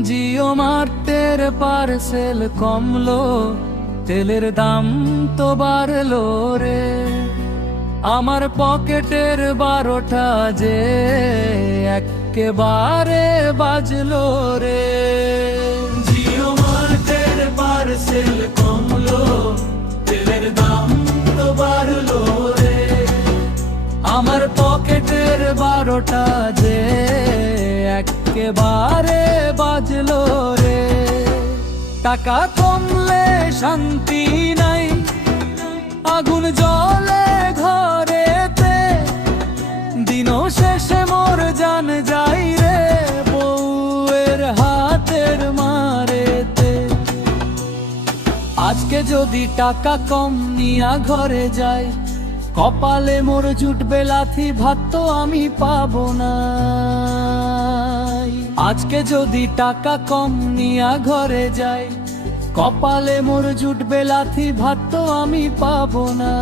Jio মার্টের parcel কমলো, তেলের দাম তো বাড়লো রে। আমার পকেটের 12টা যে একেবারে বাজলো রে। জিও মার্টের পার্সেল কমলো, তেলের দাম তো বাড়লো রে। আমার পকেটের 12টা যে একেবারে বাজলো রে। টাকা কমলে শান্তি নাই, আগুন জ্বলে ঘরেতে, দিনও শেষে মোর জান যাই রে বউয়ের হাতের মারেতে। আজকে যদি টাকা কম নিয়া ঘরে যাই, কপালে মোর জুটবে লাথি, ভাত তো আমি পাবো না। আজকে যদি টাকা কম নিয়া ঘরে যাই, কপালে মোর জুটবে লাথি, ভাত তো আমি পাবো না।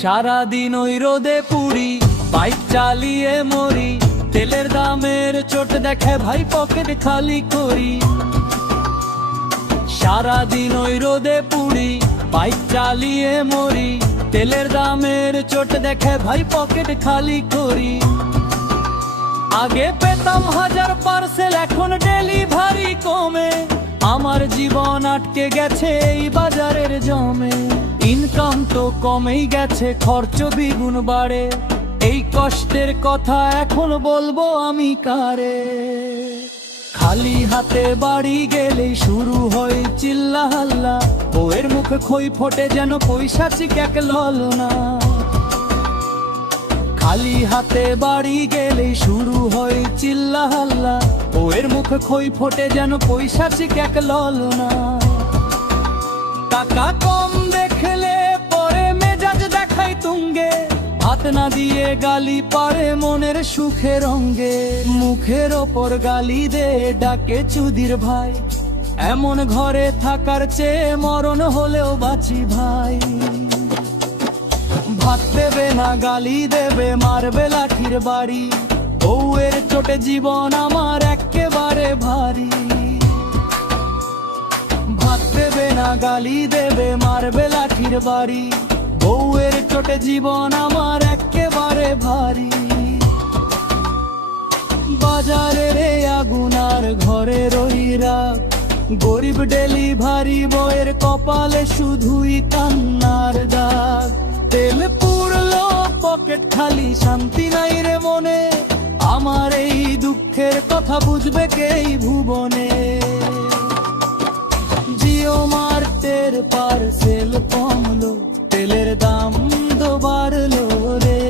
সারাদিন ওই রোদে পুরি, বাইক চালিয়ে মরি, তেলের দামের চোট দেখে ভাই পকেট খালি করি। সারাদিন ওই রোদে পুরি, বাইক চালিয়ে মরি, তেলের দামের চোট দেখে ভাই পকেট খালি করি। আগে পেতাম 1000 পার্সেল, এখন ডেলিভারি কমে, আমার জীবন আটকে গেছে এই বাজারের জমে। ইনকাম তো কমেই গেছে, খরচ দ্বিগুণ বাড়ে, এই কষ্টের কথা এখন বলবো আমি কারে। খালি হাতে বাড়ি গেলেই শুরু হয় চিল্লা হাল্লা, বউয়ের মুখে খই ফোটে যেন পৈশাচিক এক ললনা। খালি হাতে বাড়ি গেলেই শুরু হয় চিল্লা হাল্লা, বউয়ের মুখে খই ফোটে যেন পৈশাচিক এক ললনা। টাকা কম দেখলে পরে মেজাজ দেখাই তুঙ্গে, হাত না দিয়ে গালি পারে মনের সুখের অঙ্গে। মুখের ওপর গালি দে ডাকে চুদির ভাই, এমন ঘরে থাকার চেয়ে মরণ হলেও বাঁচি ভাই। ভাত দেবে না গালি দেবে, মারবে লাঠির বাড়ি, বউয়ের চোটে জীবন আমার একেবারে ভারী। ভাত দেবে না গালি দেবে, মারবে লাঠির বাড়ি, বউয়ের চোটে জীবন আমার একেবারে ভারী। বাজারের আগুন আর ঘরে রই রাগ, গরিব ডেলিভারি বয়ের কপালে শুধুই কান্নার দাগ। তেল পুড়লো পকেট খালি, শান্তি নাই রে মনে, আমার এই দুঃখের কথা বুঝবে কে এই ভুবনে। জিও মার্টের পার্সেল কমলো, তেলের দাম তো বাড়লো রে।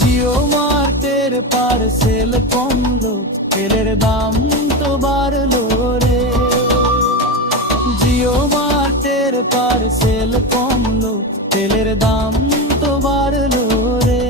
জিও মার্টের পার্সেল কমলো, তেলের দাম তো বাড়লো রে। জিও মার্টের পার্সেল কমলো, তেলের দাম তো বাড়লো রে।